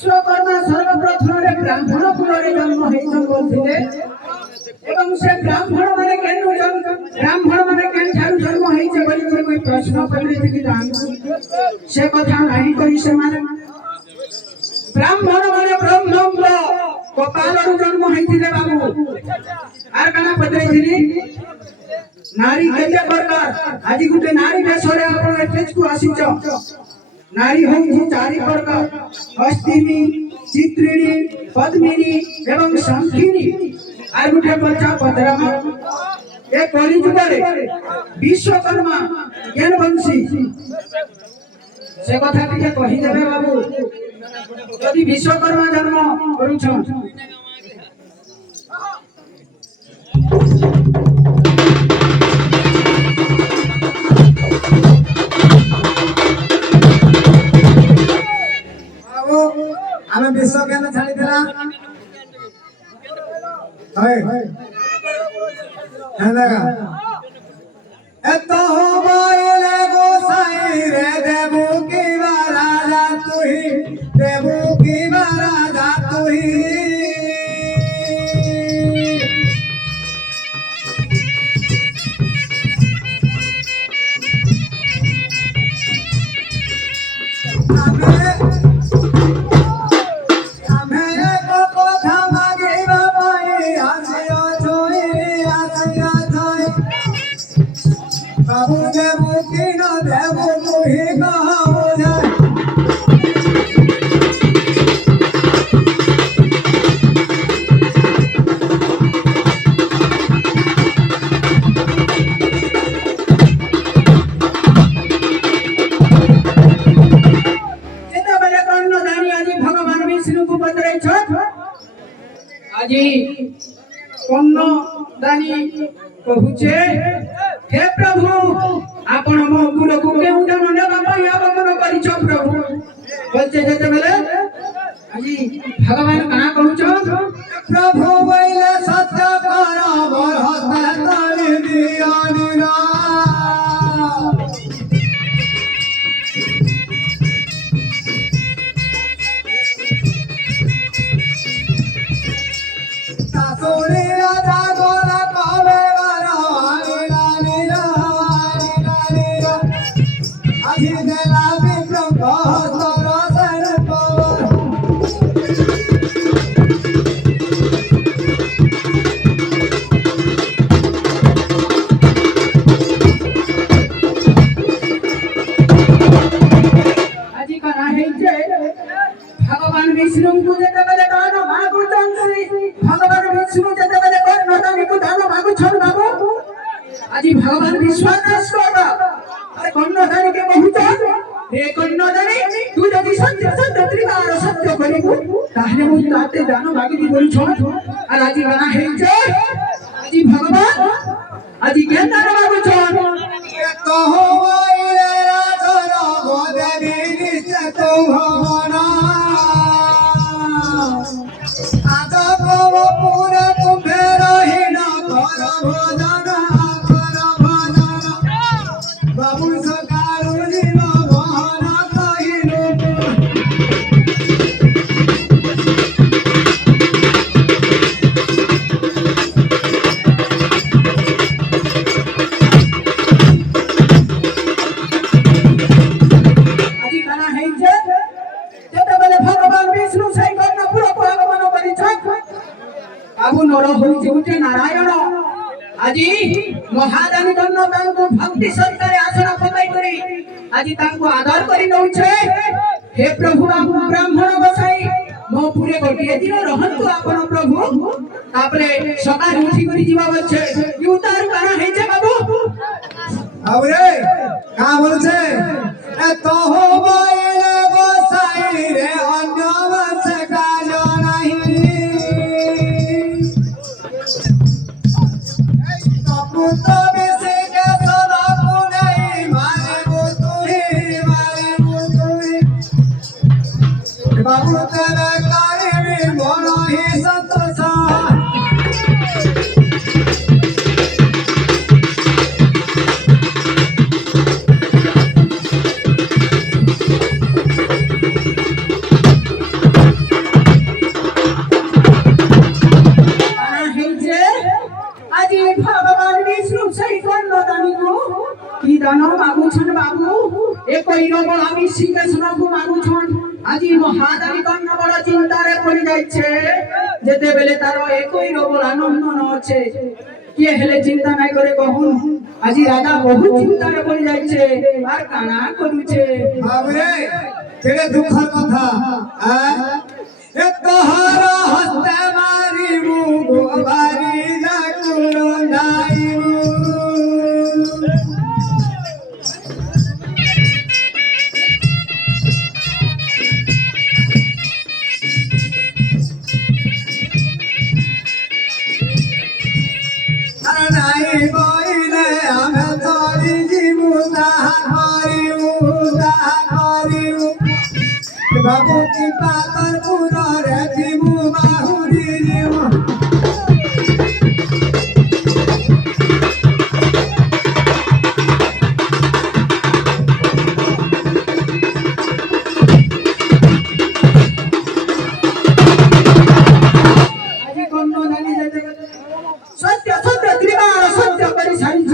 विश्वकर्मा सर्वप्रथम ब्राह्मण कुल जन्म होते से ब्राह्मण माने ब्राह्मण माने जन्म होई प्रश्न पड़े से कथा नहीं कही से माने ब्राह्मण माने ब्रह्म कपाल जन्म होते बाबू आर कना पदे नारी केते प्रकार आज गुटे नारी बेसरे आपण एटेज को आसीच नारी हूँ चारि प्रकार हस्तिनी चित्रिणी पद्मिनी एवं शंखिनी आर गुटे बच्चा पदरामा ए कलिजुग रे विश्वकर्मा ज्ञानवंशी से कथा टिके कहि देबे बाबू यदि विश्वकर्मा जन्म करूछन आमे विश्व ज्ञान छाड़ी देला है हेंदागा एतो हो बाइले गोसाई रे देबू की राजा तुही देबू की राजा तुही बाबू देवू की न देवू तू ही कहा मुझे भगवान विष्णु को बतरे आज कर्ण दानी कहूचे हे प्रभु आपण मो कुल को केउ मन बाबा या बमन करिछ प्रभु बोलते जेते बेले आजी भगवान कना कहूछ प्रभु बैले सत्य कर मोर हस्त ताली दिया निरा तासोरे राजा गोरा कावे भगवान विष्णु को जेते बेले दान मागु चंद्री भगवान विष्णु जेते बेले कर्ण दानी को दान मागु छन बाबू आज भगवान विश्वास करबा अरे कर्ण दानी के बहुत हे कर्ण दानी तू जदी सत्य सत्य त्रिकार सत्य करिबु ताहले मु ताते दान मागि बोल छ और आज बना हे जे आज भगवान आज के दान मागु छ कहो वाइले राजा गोदेवी निश्चय तो भवना आजा को पूरा तुम्हे रही ना कर भजन बाबू सकारू जीव बहना कहिलो नारायण आज महादानी कर्ण तांको भक्ति सरकार आसन पकाई करी आज तांको आदर करी नउछे हे प्रभु बाबू ब्राह्मण गोसाई मो पूरे गोटिए दिन रहंतु आपण प्रभु तापरे सकाळ उठी करी जीवा बच्चे यू तार काना हे जे बाबू आवरे का बोलछे ए तो हो बाइले गोसाई रे अन्य वंश काज नहीं तो बेसे के सदा को नहीं मारे वो तू ही बाबू तेरे कार्य में मोनो ही संतोषा ভগবান বিষ্ণু সেই কন্যাদানীকু কি দান মাগুছন বাবু এ কইর বড় আমি শ্রীকৃষ্ণকু মাগুছন আজি মহাদানী কন্যা বড় চিন্তারে পড়ি যাচ্ছে যেতে বেলে তার এ কইর বড় আনন্দ ন আছে কিয়ে হেলে চিন্তা নাই করে কহুন আজি রাজা বহু চিন্তারে পড়ি যাচ্ছে আর কানা করুছে বাবরে কেড়ে দুঃখের কথা এ তোহারা হস্তে মারিবু গোবারি যাকুর নাইবু আর নাই বইলে আমি তরি জীবু তাহা করিবু বাবু কি পাতর পুরে জীবু বাহুরি জীবু আজি কন্যাদানী যেতে সত্য সত্য ত্রিবার সত্য করি সারিছ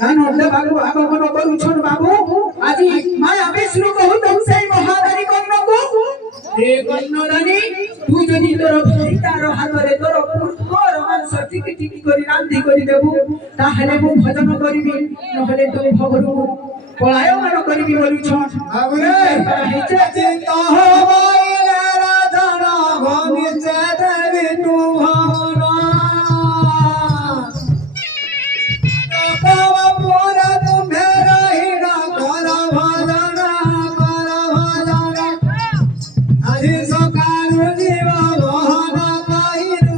ধানলে বাবু আগমন করুছন বাবু আজি মায়া বিষ্ণু কহুতম সেই মহাদানী কন্যাকু হে কন্যাদানী তুই যদি তোর ভাই তার হাতরে তোর পুত্র মাংস টিকি টিকি করে রান্ধি করে দেবু তাহলে মু ভজন করিবি নহলে তুই ভগরু পলায়ন করিবি বলুছন বাবরে চিন্তহ বইলে রাজন ভবিষ্যে দেবী তুহর তব পুরে তুমি রহিল কর ভজন আজি সকালু জীব মোহন কহিলু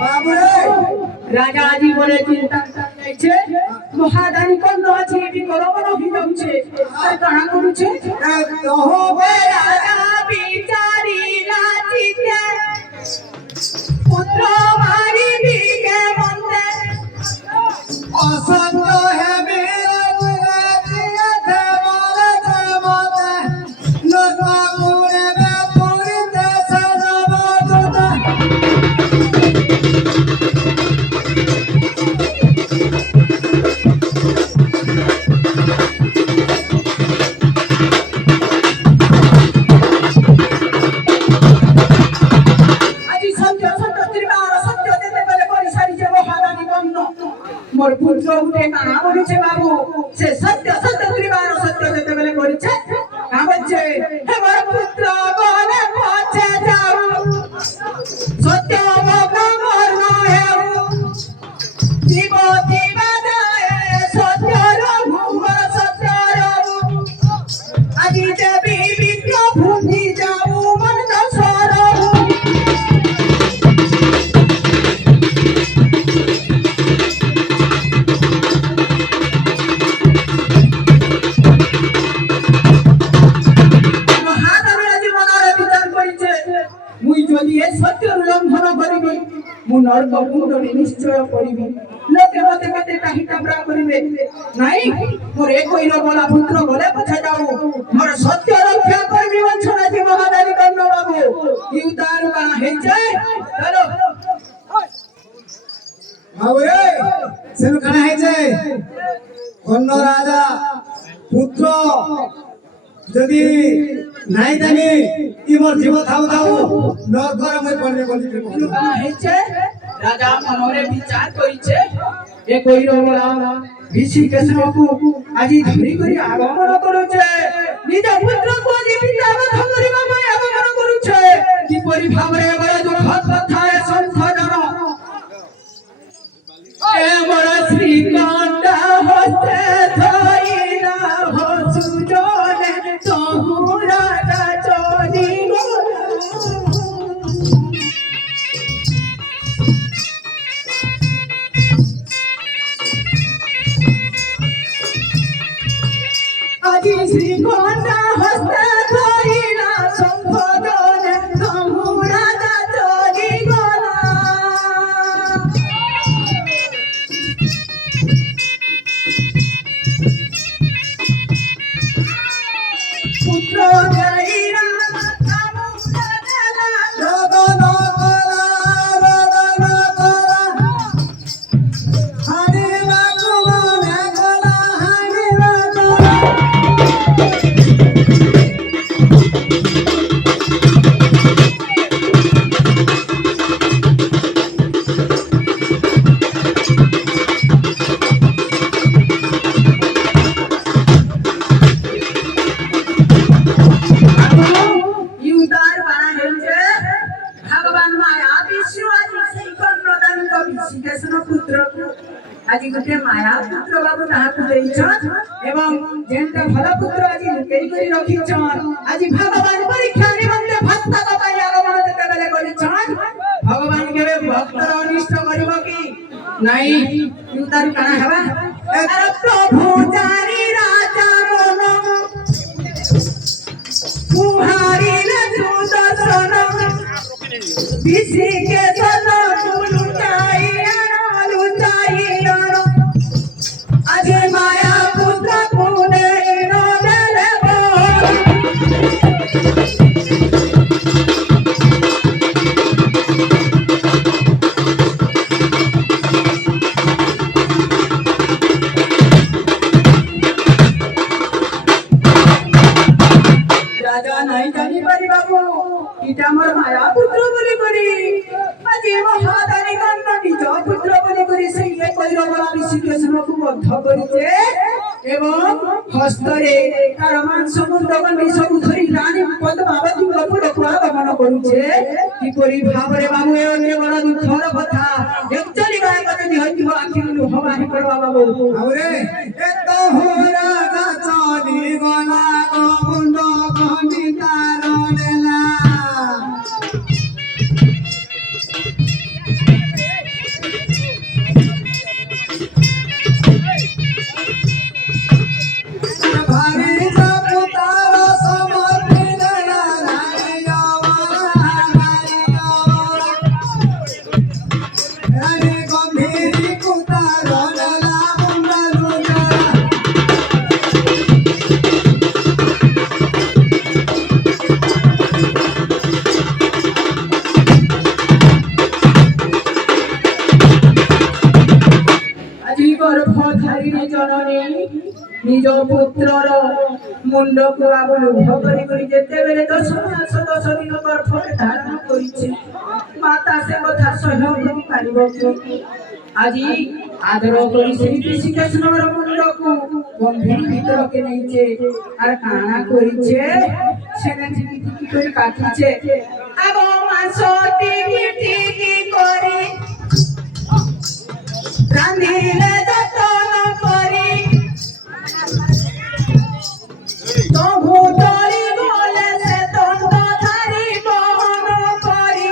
বাবরে রাজা জীবনে চিন্তা চাইছে মহাদানী কন্যা আছে এটি করমন হয়ে যাচ্ছে আর কানা করুছে তোহ রাজা বিচারি নাচিতে পুত্র মারি দিকে মন্দে অসন্ত হেবি আজি সত্য সত্য ত্রিবার সত্য দিতে বলে করি সারিছে মহাদানী কন্যা মোর পুত্র উঠে কানা বলেছে বাবু সে সত্য সত্য ত্রিবার সত্য দিতে বলে করিছে না বলছে হে মোর পুত্র বলে পৌঁছে যাও সত্য বাবা মোর না হেউ জীব দিবা যায় সত্য রঘু সত্য রঘু আজি দেবী বিপ্র ভূমি যাও মন দশরথ মুই যদি এ সত্যর লঙ্ঘন করিবি মু নরক কুণ্ডলী নিশ্চয় পড়িবি লোকে মতে মতে তাহি টাবরা করিবে নাই মোর এ কইল বলা পুত্র বলে পছা যাও মোর সত্য রক্ষা করবি বলছনা যে মহাদানী কর্ণ বাবু কি উদার কানা হেছে চলো বাবরে সেনু কানা হয়েছে অন্য রাজা পুত্র যদি নাই জানি ইমর জীব থাও থাও নরকর মই পড়বে বলিতে কি কানা হেছে রাজা মনরে বিচার করিছে এ কইল বলা ঋষিকেশনকু আজি ধরি করি আগমন করুছে নিজ পুত্রকু আজি পিতা বধ করিবা পাই আগমন করুছে কিপরি ভাবরে বড় দুঃখ কথা এ সন্থ জন এ বড় শ্রীকান্তা হস্তে ধইলা হসুজনে তহু রাজা চলি আজি শ্রীকান্তা হস্তে ধইলা সম্বোধনে তহু রাজা চলি গলা माया पुत्र बाबू ताहाकु देइछन एवं जेंते भल पुत्र आज लुकेई करी रखिछन आज भगवान परीक्षा निमंते भक्त कपाई आगमन जेते बेले करिछन भगवान केबे भक्तर अनिष्ट करिव की नहीं तू तार काना हेबा अरे प्रभु जानी राजा मन तुम्हारी न सुदर्शन किसी के सदा लुटाई आज माया पुत्र पुने नो देले राजा नहीं जानी पारी बाबू इटा मोर माया पुत्र बोली करी आज महादानी गण निज पुत्र बोली करी से ये कौरव ऋषिकेश को बद्ध करिते एवं हस्तरे तार मांस मुंड गंडी सब धरी रानी पद्मावती पुरको आगमन करुचे किपरि भावरे बाबू ए अन्य बड़ दुखर कथा एक्चुअली गाय कते निहति हो आखि लुह बाहि पड़वा बाबू औरे एक हो राजा चली गला मुंड गंडी तारनेला भारी जपुतार समर्पित रानी गंभीरी कुतार नेला मुंडलु जरा আজি गर्भधारिणी जननी निज पुत्रर मुंड को आब लुह करी करी जेते बेले 10 मास 10 दिन गर्भरे धारण करिছে माता से कथा सह्य करि पारिबो कि আজি आदर करी से ऋषिकेशनर मुंड को गंभीर भीतर के नैचे আর কানা করিছে সেনে টিকি করে কাটিছে আব মাস টিকি টিকি করে রাঁধিলে যতন করি তবু তরি বলে সে দণ্ডধারী বহন করি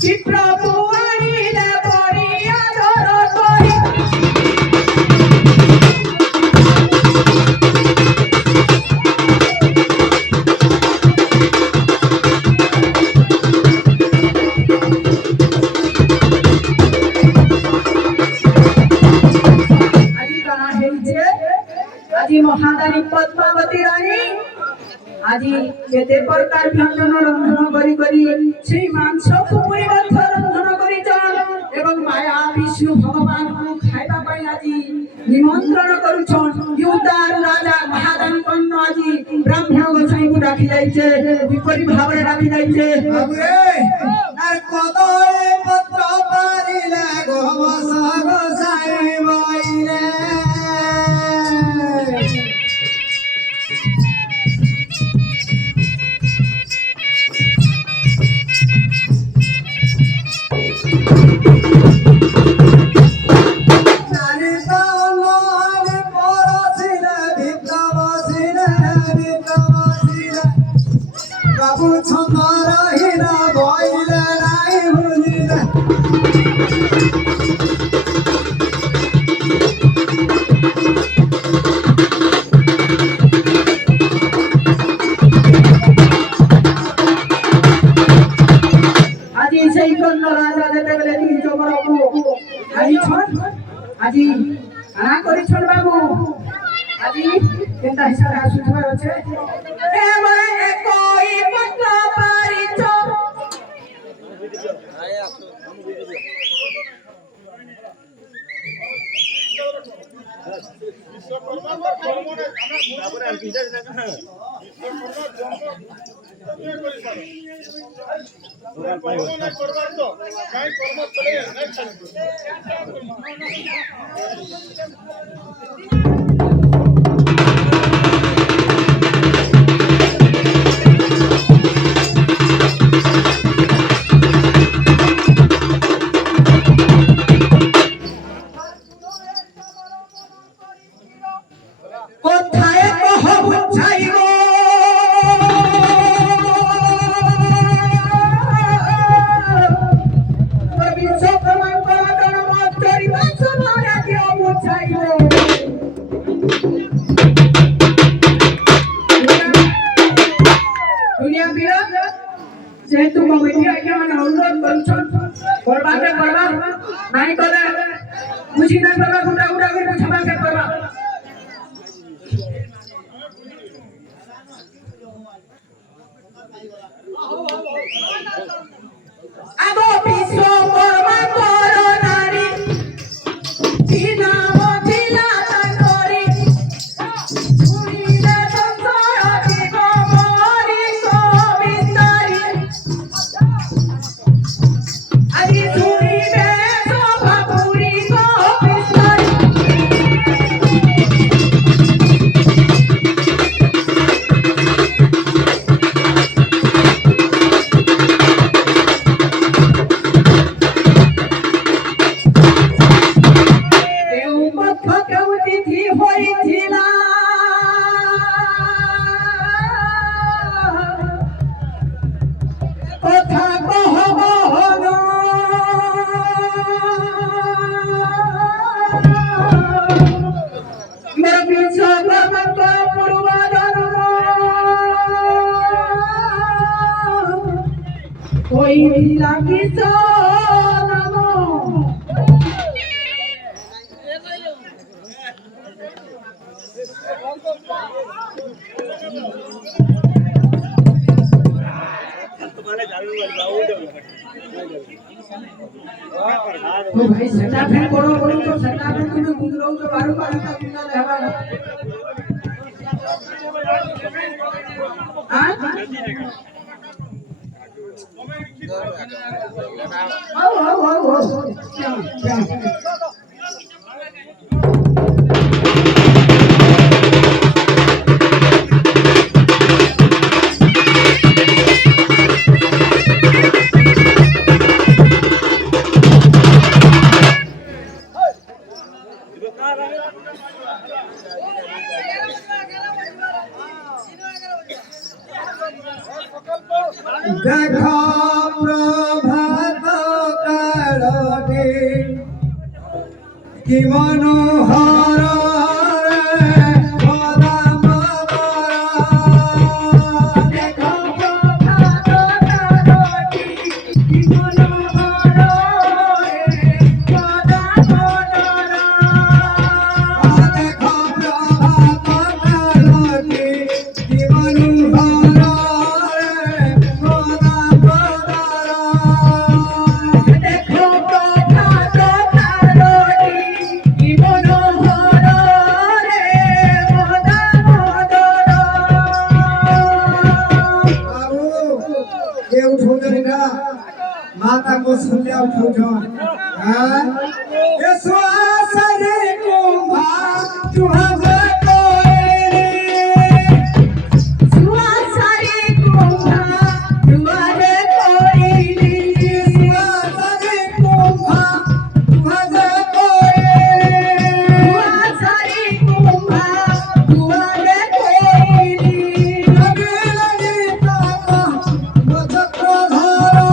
কি প্রভু আনিলে পরি আদর করি আজি महादानी पद्मावती रानी আজি केते प्रकार व्यंजन रंधन करी करी সেই मांस को पूरी मध्य रंधन करी जान एवं माया विष्णु भगवान को खाइबा पाई আজি निमंत्रण करूछन युदार राजा महादानी कन्न আজি ब्राह्मण गोसाई को डाकी जाइछे विपरी भावरे डाकी जाइछे औरे আর কদলে পত্র পারিলে গোবস গোসাই বইলে বাবু ছন্দর হীরা বইলে নাই ভুলিলে আজি সেই কন্ন রাজা যেতে বেলে নিজ বড়কু খাইছন আজি কানা করিছন বাবু আজি কেনতা হিসাবে আসুছবার আছে এবারে একই পত্র পারিছ বিশ্বকর্মার কর্মনে আমরা আর বিজয় জানা না বিশ্বকর্মার জন্ম তুমি করি পারো কর্মনে করবার তো কাই কর্ম চলে বুঝি না বাবা গুটা গুটা করে বুঝাবা কে বাবা আগো বিশ্ব কর্মা করোনারি বিনা মতিলা করি শুনিলে সংসার দিগমরি সবিস্তারি আজি শুনিবে সভাপুরি সবিস্তারি तो भाई सटा फैन करो बोलो तो सटा फैन तुम्हें गुजरो तो बारू बारू का बिना रहवाना हां आओ देखो प्रभात कालटे कि मनोहर माता को सुनले उठो जो हां ये श्वास रे कुंभा तुहरे कोई श्वास रे कुंभा तुहरे कोई श्वास रे कुंभा तुहरे कोई श्वास रे कुंभा तुहरे कोई लगे लगे ताका मुझको धारा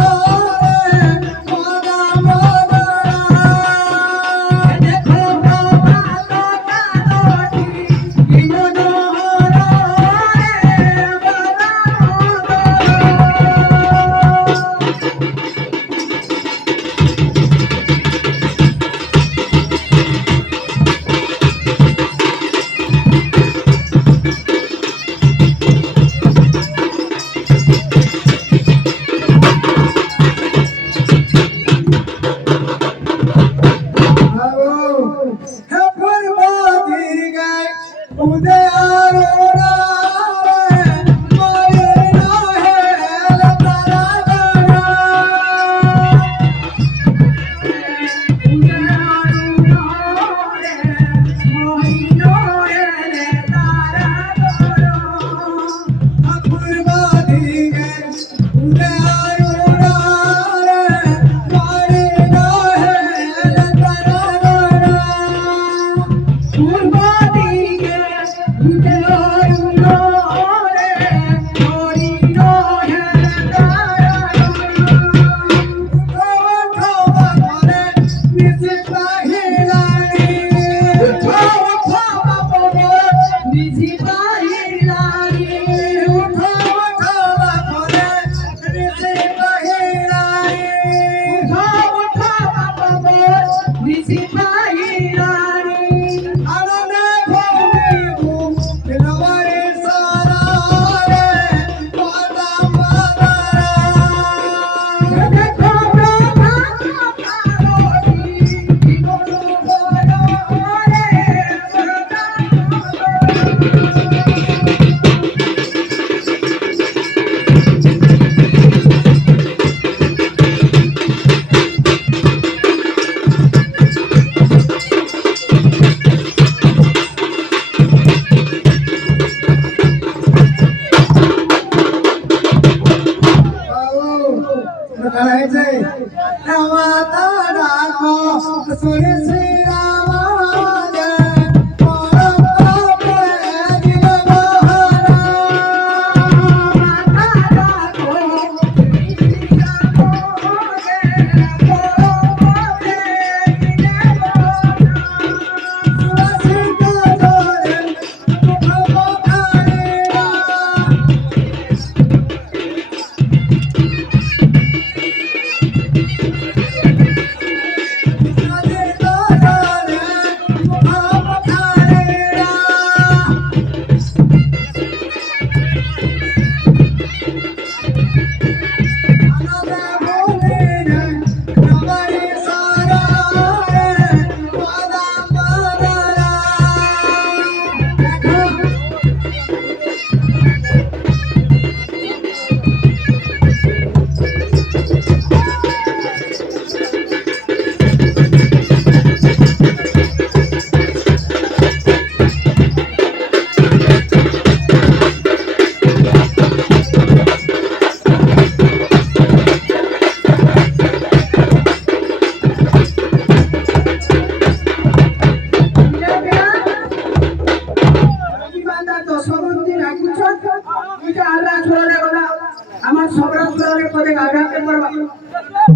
আমার সবরা সুরারে করে আগাতে পারবা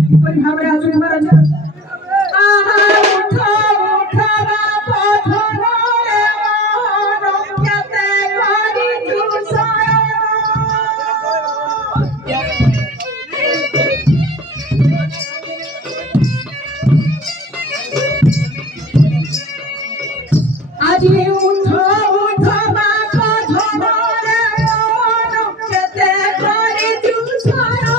কিপরি ভাবে আসুন পারে আহা উঠো উঠো বাবা ধরে নমকে করি তুষার আজি উঠো উঠো বাবা ধরে নমকে করি তুষার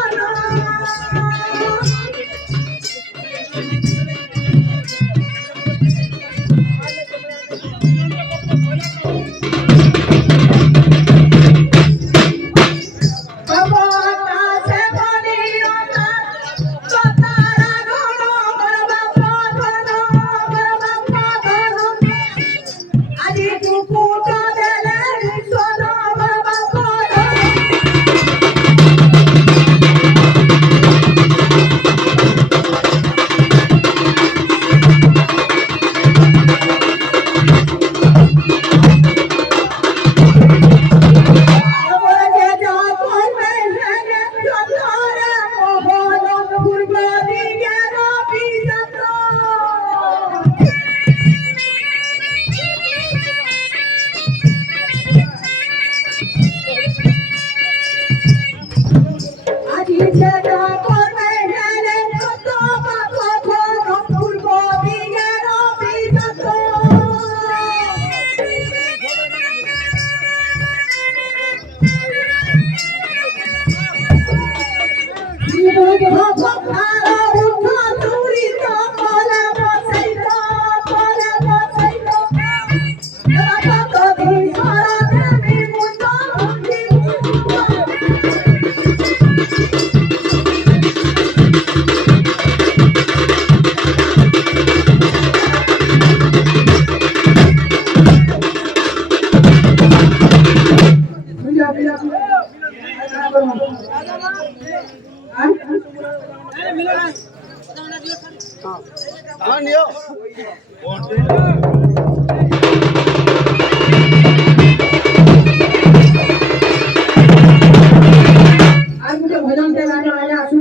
भजन के गाने वाले आसुन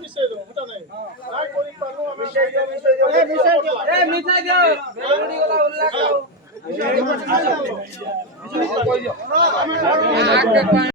মিশাই দিও